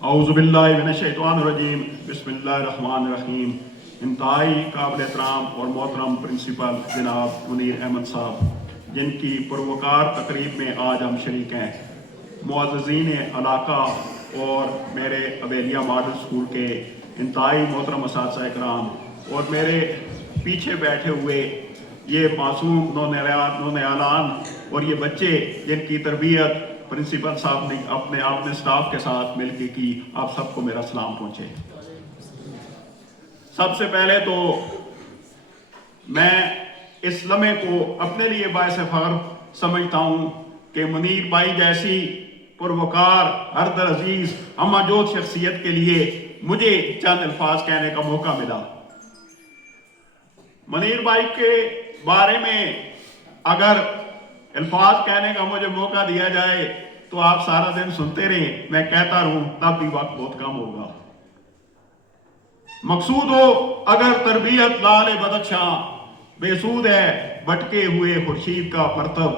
اعوذ باللہ من الشیطان الرجیم، بسم اللہ الرحمن الرحیم۔ انتہائی قابل احترام اور محترم پرنسپل جناب منیر احمد صاحب، جن کی پروقار تقریب میں آج ہم شریک ہیں، معززین علاقہ اور میرے ابیلیہ ماڈل اسکول کے انتہائی محترم اساتذہ اکرام، اور میرے پیچھے بیٹھے ہوئے یہ معصوم نونیالان اور یہ بچے جن کی تربیت پرنسپل صاحب نے اپنے سٹاف کے ساتھ مل کے کی، آپ سب کو میرا سلام پہنچے۔ سب سے پہلے تو میں اس لمحے کو اپنے لیے باعث فخر سمجھتا ہوں کہ منیر بھائی جیسی پروقار، ہردل عزیز، ہمہ جوت شخصیت کے لیے مجھے چند الفاظ کہنے کا موقع ملا۔ منیر بھائی کے بارے میں اگر الفاظ کہنے کا مجھے موقع دیا جائے تو آپ سارا دن سنتے رہیں، میں کہتا رہوں تب بھی وقت بہت کم ہوگا۔ مقصود ہو اگر تربیت لال بدخشاں، بے سود ہے بھٹکے ہوئے خورشید کا پرتب،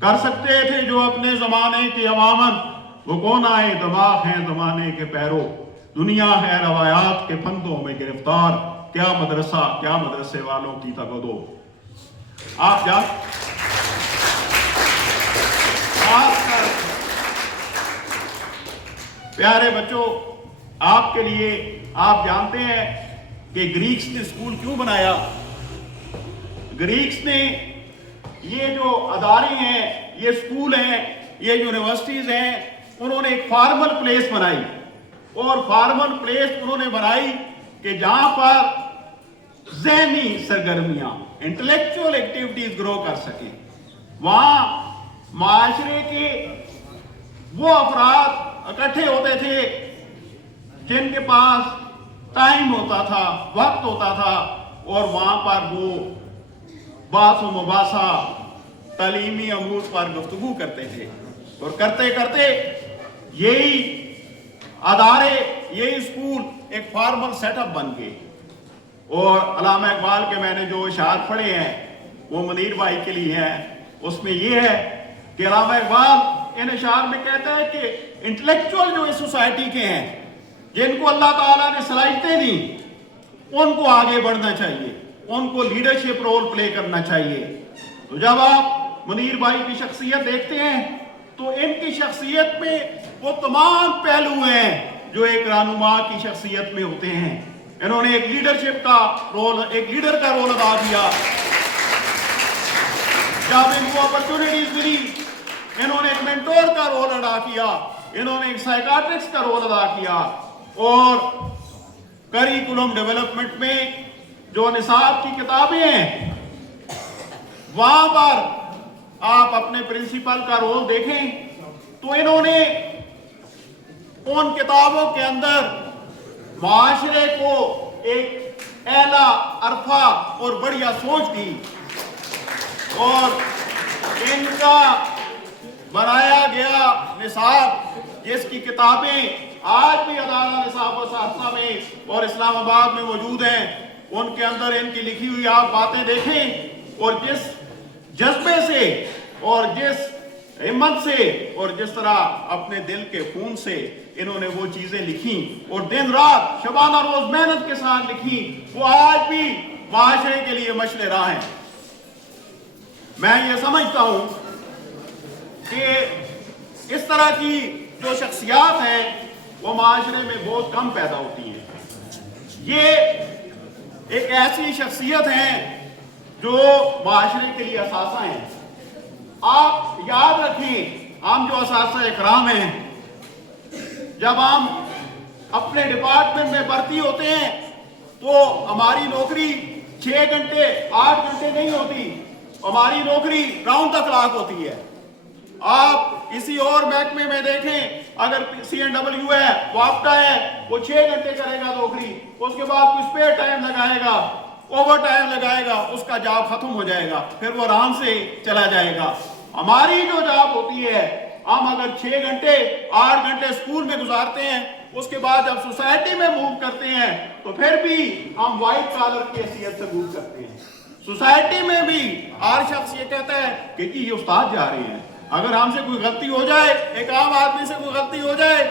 کر سکتے تھے جو اپنے زمانے کے عوامن، وہ کون آئے دماغ ہیں زمانے کے پیرو، دنیا ہے روایات کے پھندوں میں گرفتار، کیا مدرسہ کیا مدرسے والوں کی تگدو۔ آپ پیارے بچوں، آپ کے لیے آپ جانتے ہیں کہ گریکس نے اسکول کیوں بنایا۔ گریکس نے یہ جو ادارے ہیں، یہ اسکول ہیں، یہ یونیورسٹیز ہیں، انہوں نے ایک فارمل پلیس بنائی، اور فارمل پلیس انہوں نے بنائی کہ جہاں پر ذہنی سرگرمیاں، انٹلیکچوئل ایکٹیویٹیز گرو کر سکیں۔ وہاں معاشرے کے وہ افراد اکٹھے ہوتے تھے جن کے پاس ٹائم ہوتا تھا، وقت ہوتا تھا، اور وہاں پر وہ بحث و مباحثہ تعلیمی امور پر گفتگو کرتے تھے، اور کرتے کرتے یہی ادارے، یہی اسکول ایک فارمل سیٹ اپ بن گئے۔ اور علامہ اقبال کے میں نے جو اشعار پڑھے ہیں وہ منیر بھائی کے لیے ہیں، اس میں یہ ہے کہ علامہ اقبال ان اشعار میں کہتا ہے کہ انٹلیکچوئل جو اس سوسائٹی کے ہیں، جن کو اللہ تعالیٰ نے صلاحیتیں دیں، ان کو آگے بڑھنا چاہیے، ان کو لیڈرشپ رول پلے کرنا چاہیے۔ تو جب آپ منیر بھائی کی شخصیت دیکھتے ہیں تو ان کی شخصیت میں وہ تمام پہلو ہیں جو ایک رہنما کی شخصیت میں ہوتے ہیں۔ انہوں نے ایک لیڈرشپ کا رول، ایک لیڈر کا رول ادا کیا۔ جب ان کو اپرچونٹیز ملی، انہوں نے ایک مینٹور کا رول ادا کیا، انہوں نے ایک سائیکاٹرسٹ کا رول ادا کیا، اور کریکولم ڈیولپمنٹ میں جو نصاب کی کتابیں ہیں وہاں پر آپ اپنے پرنسپل کا رول دیکھیں تو انہوں نے ان کتابوں کے اندر معاشرے کو ایک اعلیٰ عرفہ اور بڑھیا سوچ دی، اور ان کا بنایا گیا نصاب، جس کی کتابیں آج بھی ادارہ نصاب و سہرسہ میں اور اسلام آباد میں موجود ہیں، ان کے اندر ان کی لکھی ہوئی آپ باتیں دیکھیں، اور جس جذبے سے اور جس ہمت سے اور جس طرح اپنے دل کے خون سے انہوں نے وہ چیزیں لکھیں اور دن رات شبانہ روز محنت کے ساتھ لکھیں، وہ آج بھی معاشرے کے لیے مشعل راہ ہیں۔ میں یہ سمجھتا ہوں کہ اس طرح کی جو شخصیات ہیں وہ معاشرے میں بہت کم پیدا ہوتی ہیں۔ یہ ایک ایسی شخصیت ہیں جو معاشرے کے لیے اثاثہ ہیں۔ آپ یاد رکھیں، ہم جو اساتذہ اکرام ہیں، جب ہم اپنے ڈپارٹمنٹ میں بھرتی ہوتے ہیں تو ہماری نوکری 6 گھنٹے 8 گھنٹے نہیں ہوتی، ہماری نوکری راؤنڈ دا کلاک ہوتی ہے۔ آپ کسی اور محکمے میں دیکھیں، اگر CNW ہے، وافٹا ہے، وہ 6 گھنٹے کرے گا نوکری، اس کے بعد کچھ اسپیئر ٹائم لگائے گا، اوور ٹائم لگائے گا، اس کا جاب ختم ہو جائے گا، پھر وہ آرام سے چلا جائے گا۔ ہماری جو جاب ہوتی ہے، ہم اگر 6 گھنٹے 8 گھنٹے اسکول میں گزارتے ہیں، اس کے بعد جب سوسائٹی میں موو کرتے ہیں تو پھر بھی ہم وائٹ کالر کی حیثیت سے موو کرتے ہیں۔ سوسائٹی میں بھی ہر شخص یہ کہتا ہے کہ یہ استاد جا رہے ہیں، اگر ہم سے کوئی غلطی ہو جائے، ایک عام آدمی سے کوئی غلطی ہو جائے